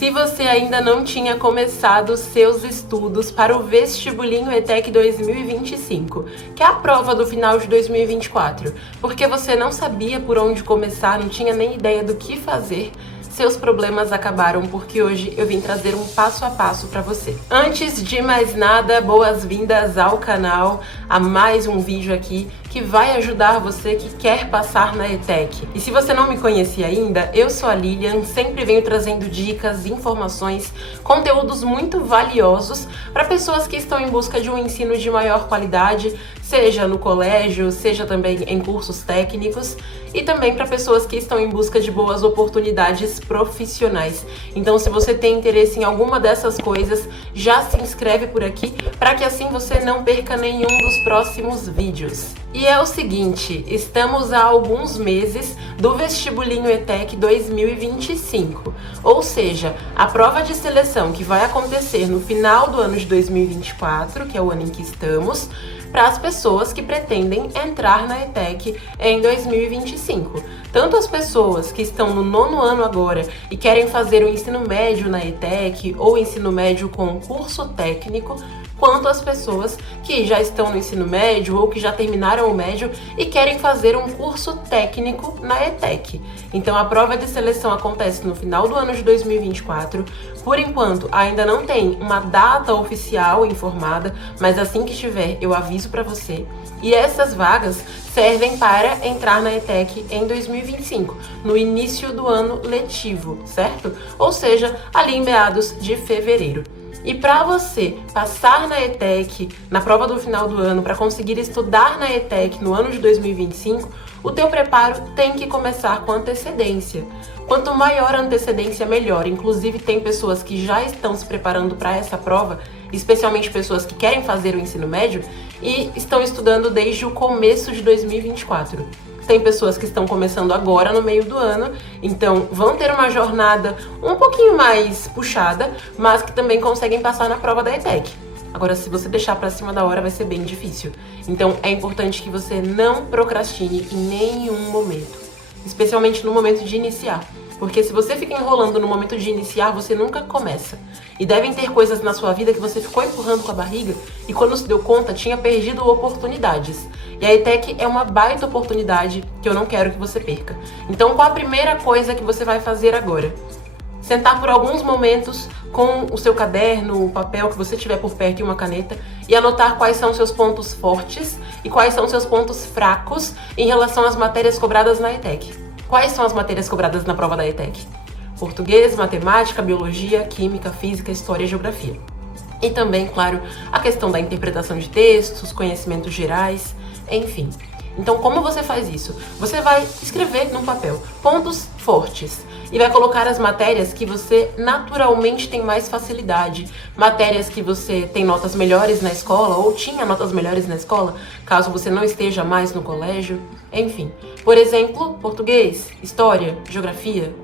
Se você ainda não tinha começado seus estudos para o Vestibulinho ETEC 2025, que é a prova do final de 2024, porque você não sabia por onde começar, não tinha nem ideia do que fazer, seus problemas acabaram, porque hoje eu vim trazer um passo a passo para você. Antes de mais nada, boas-vindas ao canal, a mais um vídeo aqui que vai ajudar você que quer passar na ETEC. E se você não me conhecia ainda, eu sou a Lilian, sempre venho trazendo dicas, informações, conteúdos muito valiosos para pessoas que estão em busca de um ensino de maior qualidade, seja no colégio, seja também em cursos técnicos, e também para pessoas que estão em busca de boas oportunidades profissionais. Então, se você tem interesse em alguma dessas coisas, já se inscreve por aqui para que assim você não perca nenhum dos próximos vídeos. E é o seguinte, estamos há alguns meses do Vestibulinho ETEC 2025, ou seja, a prova de seleção que vai acontecer no final do ano de 2024, que é o ano em que estamos, para as pessoas que pretendem entrar na ETEC em 2025. Tanto as pessoas que estão no 9º ano agora e querem fazer o ensino médio na ETEC ou ensino médio com curso técnico, quanto as pessoas que já estão no ensino médio ou que já terminaram o médio e querem fazer um curso técnico na ETEC. Então a prova de seleção acontece no final do ano de 2024. Por enquanto ainda não tem uma data oficial informada, mas assim que tiver eu aviso para você. E essas vagas servem para entrar na ETEC em 2025, no início do ano letivo, certo? Ou seja, ali em meados de fevereiro. E para você passar na ETEC, na prova do final do ano, para conseguir estudar na ETEC no ano de 2025, o teu preparo tem que começar com antecedência. Quanto maior a antecedência, melhor. Inclusive, tem pessoas que já estão se preparando para essa prova, especialmente pessoas que querem fazer o ensino médio e estão estudando desde o começo de 2024. Tem pessoas que estão começando agora no meio do ano, então vão ter uma jornada um pouquinho mais puxada, mas que também conseguem passar na prova da ETEC. Agora, se você deixar para cima da hora, vai ser bem difícil. Então é importante que você não procrastine em nenhum momento, especialmente no momento de iniciar. Porque se você fica enrolando no momento de iniciar, você nunca começa. E devem ter coisas na sua vida que você ficou empurrando com a barriga e quando se deu conta, tinha perdido oportunidades. E a ETEC é uma baita oportunidade que eu não quero que você perca. Então, qual a primeira coisa que você vai fazer agora? Sentar por alguns momentos com o seu caderno, o papel que você tiver por perto e uma caneta e anotar quais são seus pontos fortes e quais são seus pontos fracos em relação às matérias cobradas na ETEC. Quais são as matérias cobradas na prova da ETEC? Português, matemática, biologia, química, física, história e geografia. E também, claro, a questão da interpretação de textos, conhecimentos gerais, enfim. Então, como você faz isso? Você vai escrever num papel pontos fortes e vai colocar as matérias que você naturalmente tem mais facilidade, matérias que você tem notas melhores na escola ou tinha notas melhores na escola, caso você não esteja mais no colégio, enfim. Por exemplo, português, história, geografia.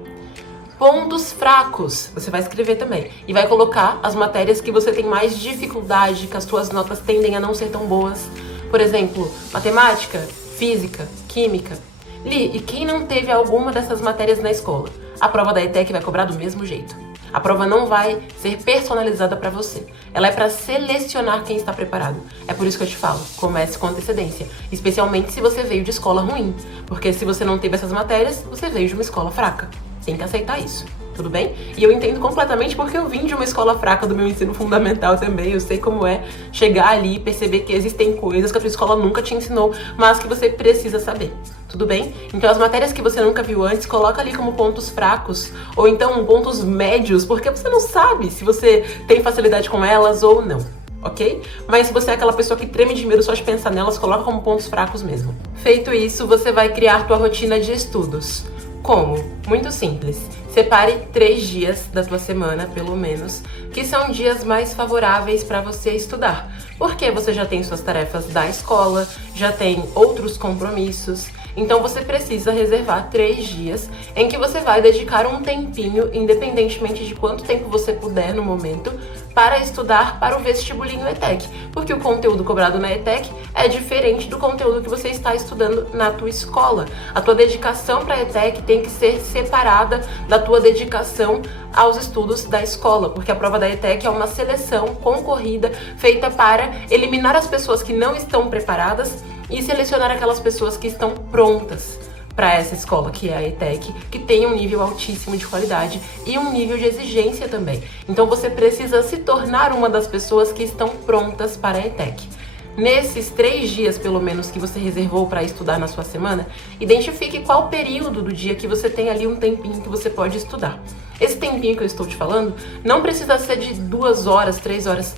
Pontos fracos, você vai escrever também. E vai colocar as matérias que você tem mais dificuldade, que as suas notas tendem a não ser tão boas. Por exemplo, matemática, física, química. Li, e quem não teve alguma dessas matérias na escola? A prova da ETEC vai cobrar do mesmo jeito. A prova não vai ser personalizada para você. Ela é para selecionar quem está preparado. É por isso que eu te falo, comece com antecedência. Especialmente se você veio de escola ruim. Porque se você não teve essas matérias, você veio de uma escola fraca. Tem que aceitar isso, tudo bem? E eu entendo completamente porque eu vim de uma escola fraca do meu ensino fundamental também. Eu sei como é chegar ali e perceber que existem coisas que a tua escola nunca te ensinou, mas que você precisa saber, tudo bem? Então as matérias que você nunca viu antes, coloca ali como pontos fracos, ou então pontos médios, porque você não sabe se você tem facilidade com elas ou não. Ok? Mas se você é aquela pessoa que treme de medo só de pensar nelas, coloca como pontos fracos mesmo. Feito isso, você vai criar tua rotina de estudos. Como? Muito simples. Separe 3 dias da tua semana, pelo menos, que são dias mais favoráveis para você estudar. Porque você já tem suas tarefas da escola, já tem outros compromissos. Então você precisa reservar 3 dias em que você vai dedicar um tempinho, independentemente de quanto tempo você puder no momento, para estudar para o vestibulinho ETEC, porque o conteúdo cobrado na ETEC é diferente do conteúdo que você está estudando na tua escola. A tua dedicação para a ETEC tem que ser separada da tua dedicação aos estudos da escola, porque a prova da ETEC é uma seleção concorrida feita para eliminar as pessoas que não estão preparadas e selecionar aquelas pessoas que estão prontas para essa escola, que é a ETEC, que tem um nível altíssimo de qualidade e um nível de exigência também. Então você precisa se tornar uma das pessoas que estão prontas para a ETEC. Nesses 3 dias, pelo menos, que você reservou para estudar na sua semana, identifique qual período do dia que você tem ali um tempinho que você pode estudar. Esse tempinho que eu estou te falando não precisa ser de 2 horas, 3 horas.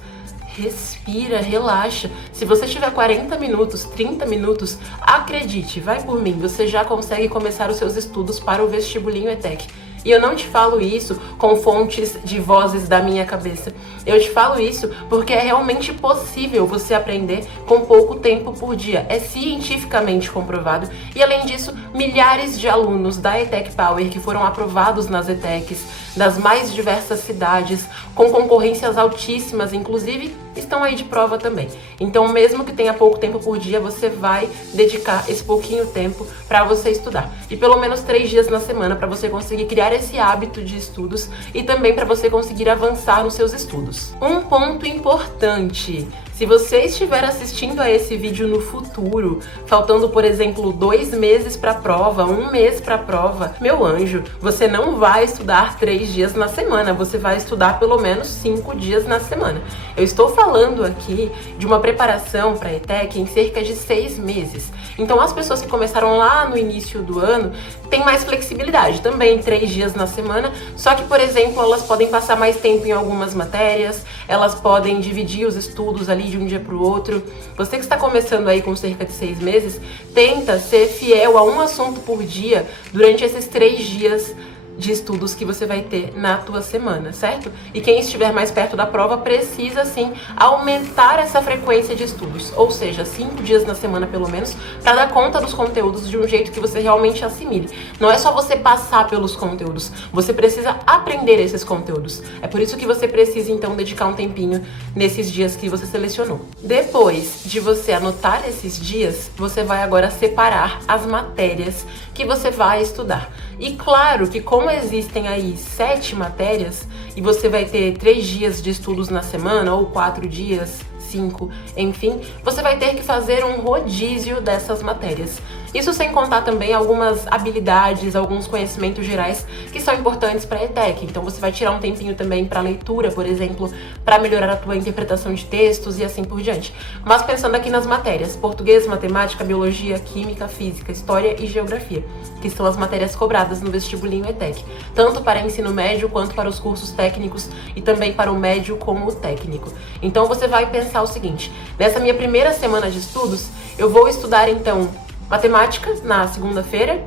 Respira, relaxa. Se você tiver 40 minutos, 30 minutos, acredite, vai por mim, você já consegue começar os seus estudos para o vestibulinho ETEC. E eu não te falo isso com fontes de vozes da minha cabeça. Eu te falo isso porque é realmente possível você aprender com pouco tempo por dia. É cientificamente comprovado. E além disso, milhares de alunos da ETEC Power que foram aprovados nas ETECs das mais diversas cidades, com concorrências altíssimas, inclusive, estão aí de prova também. Então, mesmo que tenha pouco tempo por dia, você vai dedicar esse pouquinho tempo para você estudar. E pelo menos 3 dias na semana para você conseguir criar esse hábito de estudos e também para você conseguir avançar nos seus estudos. Um ponto importante: se você estiver assistindo a esse vídeo no futuro, faltando, por exemplo, 2 meses para a prova, 1 mês para a prova, meu anjo, você não vai estudar 3 dias na semana, você vai estudar pelo menos 5 dias na semana. Eu estou falando aqui de uma preparação para a ETEC em cerca de 6 meses. Então, as pessoas que começaram lá no início do ano têm mais flexibilidade, também 3 dias na semana, só que, por exemplo, elas podem passar mais tempo em algumas matérias, elas podem dividir os estudos ali de um dia para o outro. Você que está começando aí com cerca de 6 meses, tenta ser fiel a um assunto por dia durante esses 3 dias de estudos que você vai ter na tua semana, certo? E quem estiver mais perto da prova precisa, sim, aumentar essa frequência de estudos, ou seja, 5 dias na semana pelo menos, para dar conta dos conteúdos de um jeito que você realmente assimile. Não é só você passar pelos conteúdos, você precisa aprender esses conteúdos. É por isso que você precisa, então, dedicar um tempinho nesses dias que você selecionou. Depois de você anotar esses dias, você vai agora separar as matérias que você vai estudar. E claro que como existem aí 7 matérias e você vai ter 3 dias de estudos na semana ou 4 dias, 5, enfim, você vai ter que fazer um rodízio dessas matérias. Isso sem contar também algumas habilidades, alguns conhecimentos gerais que são importantes para a ETEC. Então você vai tirar um tempinho também para leitura, por exemplo, para melhorar a tua interpretação de textos e assim por diante. Mas pensando aqui nas matérias: português, matemática, biologia, química, física, história e geografia, que são as matérias cobradas no vestibulinho ETEC, tanto para ensino médio quanto para os cursos técnicos e também para o médio como o técnico. Então você vai pensar o seguinte: nessa minha primeira semana de estudos, eu vou estudar então matemática na segunda-feira,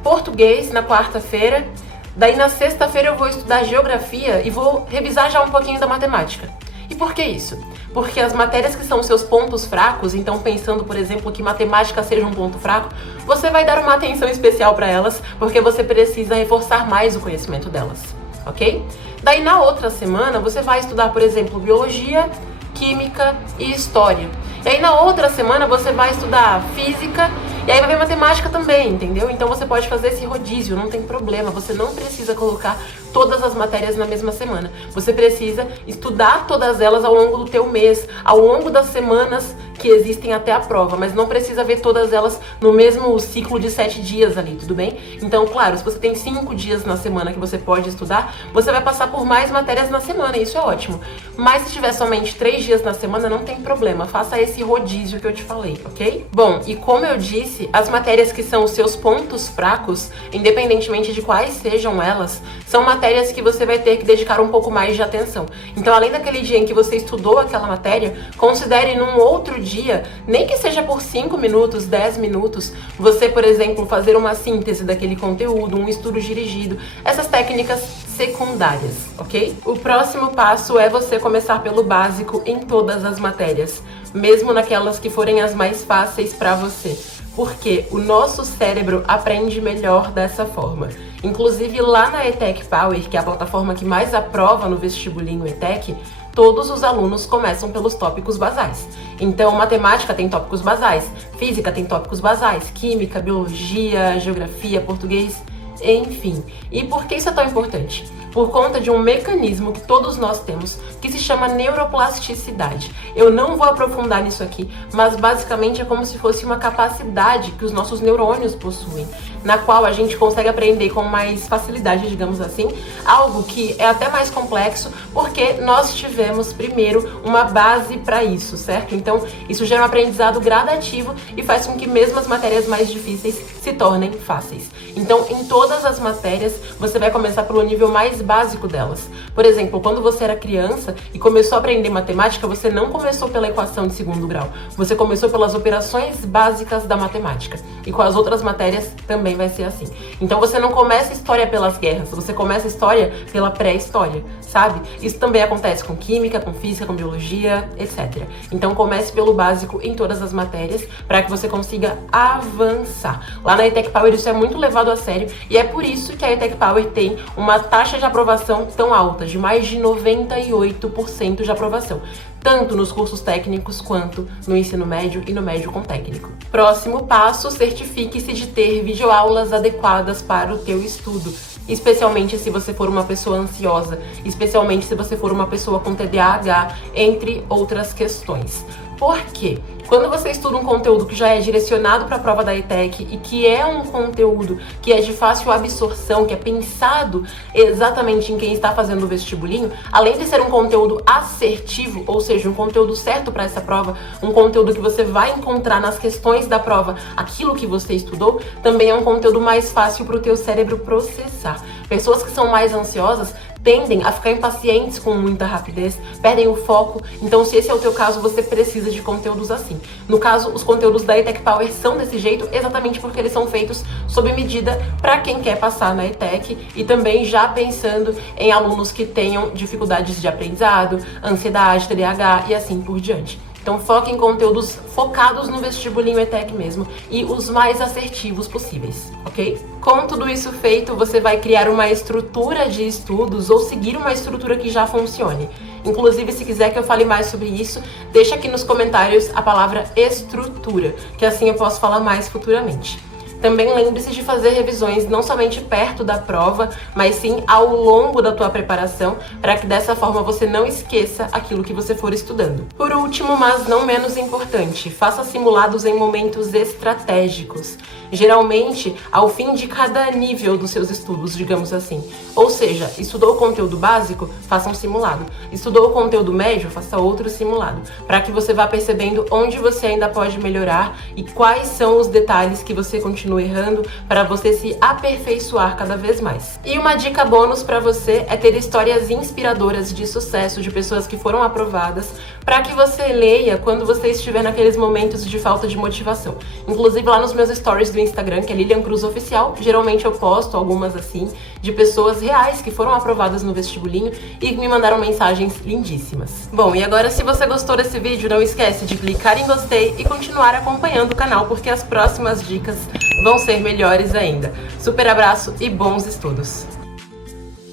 português na quarta-feira, daí na sexta-feira eu vou estudar geografia e vou revisar já um pouquinho da matemática. E por que isso? Porque as matérias que são seus pontos fracos, então pensando, por exemplo, que matemática seja um ponto fraco, você vai dar uma atenção especial para elas, porque você precisa reforçar mais o conhecimento delas, ok? Daí na outra semana você vai estudar, por exemplo, biologia, química e história. E aí na outra semana você vai estudar física e aí vai ver matemática também, entendeu? Então você pode fazer esse rodízio, não tem problema. Você não precisa colocar todas as matérias na mesma semana. Você precisa estudar todas elas ao longo do teu mês, ao longo das semanas que existem até a prova, mas não precisa ver todas elas no mesmo ciclo de 7 dias ali, tudo bem? Então, claro, se você tem 5 dias na semana que você pode estudar, você vai passar por mais matérias na semana, e isso é ótimo. Mas se tiver somente 3 dias na semana, não tem problema, faça esse rodízio que eu te falei, ok? Bom, e como eu disse, as matérias que são os seus pontos fracos, independentemente de quais sejam elas, são matérias que você vai ter que dedicar um pouco mais de atenção. Então, além daquele dia em que você estudou aquela matéria, considere num outro dia, nem que seja por 5 minutos, 10 minutos, você, por exemplo, fazer uma síntese daquele conteúdo, um estudo dirigido, essas técnicas secundárias, ok? O próximo passo é você começar pelo básico em todas as matérias, mesmo naquelas que forem as mais fáceis para você. porque o nosso cérebro aprende melhor dessa forma. Inclusive lá na ETEC Power, que é a plataforma que mais aprova no vestibulinho ETEC, todos os alunos começam pelos tópicos basais. Então, matemática tem tópicos basais, física tem tópicos basais, química, biologia, geografia, português, enfim. E por que isso é tão importante? Por conta de um mecanismo que todos nós temos, que se chama neuroplasticidade. Eu não vou aprofundar nisso aqui, mas basicamente é como se fosse uma capacidade que os nossos neurônios possuem, na qual a gente consegue aprender com mais facilidade, digamos assim, algo que é até mais complexo, porque nós tivemos primeiro uma base para isso, certo? Então, isso gera um aprendizado gradativo e faz com que mesmo as matérias mais difíceis se tornem fáceis. Então, em todas as matérias, você vai começar pelo nível mais básico delas. Por exemplo, quando você era criança e começou a aprender matemática, você não começou pela equação de segundo grau, você começou pelas operações básicas da matemática. E com as outras matérias também vai ser assim. Então você não começa história pelas guerras, você começa história pela pré-história, sabe? Isso também acontece com química, com física, com biologia, etc. Então comece pelo básico em todas as matérias para que você consiga avançar. Lá na ETEC Power isso é muito levado a sério e é por isso que a ETEC Power tem uma taxa de aprovação tão alta, de mais de 98% de aprovação, tanto nos cursos técnicos quanto no ensino médio e no médio com técnico. Próximo passo, certifique-se de ter videoaulas adequadas para o teu estudo, especialmente se você for uma pessoa ansiosa, especialmente se você for uma pessoa com TDAH, entre outras questões. Por quê? Quando você estuda um conteúdo que já é direcionado para a prova da ETEC e que é um conteúdo que é de fácil absorção, que é pensado exatamente em quem está fazendo o vestibulinho, além de ser um conteúdo assertivo, ou seja, um conteúdo certo para essa prova, um conteúdo que você vai encontrar nas questões da prova aquilo que você estudou, também é um conteúdo mais fácil para o teu cérebro processar. Pessoas que são mais ansiosas tendem a ficar impacientes com muita rapidez, perdem o foco. Então, se esse é o teu caso, você precisa de conteúdos assim. No caso, os conteúdos da ETEC Power são desse jeito exatamente porque eles são feitos sob medida para quem quer passar na ETEC e também já pensando em alunos que tenham dificuldades de aprendizado, ansiedade, TDAH e assim por diante. Então foque em conteúdos focados no vestibulinho ETEC mesmo e os mais assertivos possíveis, ok? Com tudo isso feito, você vai criar uma estrutura de estudos ou seguir uma estrutura que já funcione. Inclusive, se quiser que eu fale mais sobre isso, deixa aqui nos comentários a palavra estrutura, que assim eu posso falar mais futuramente. Também lembre-se de fazer revisões não somente perto da prova, mas sim ao longo da tua preparação, para que dessa forma você não esqueça aquilo que você for estudando. Por último, mas não menos importante, faça simulados em momentos estratégicos, geralmente ao fim de cada nível dos seus estudos, digamos assim. Ou seja, estudou o conteúdo básico, faça um simulado. Estudou o conteúdo médio, faça outro simulado, para que você vá percebendo onde você ainda pode melhorar e quais são os detalhes que você continua errando para você se aperfeiçoar cada vez mais. E uma dica bônus para você é ter histórias inspiradoras de sucesso de pessoas que foram aprovadas para que você leia quando você estiver naqueles momentos de falta de motivação. Inclusive lá nos meus stories do Instagram, que é Lilian Cruz Oficial, geralmente eu posto algumas assim, de pessoas reais que foram aprovadas no vestibulinho e que me mandaram mensagens lindíssimas. Bom, e agora se você gostou desse vídeo, não esquece de clicar em gostei e continuar acompanhando o canal, porque as próximas dicas vão ser melhores ainda. Super abraço e bons estudos!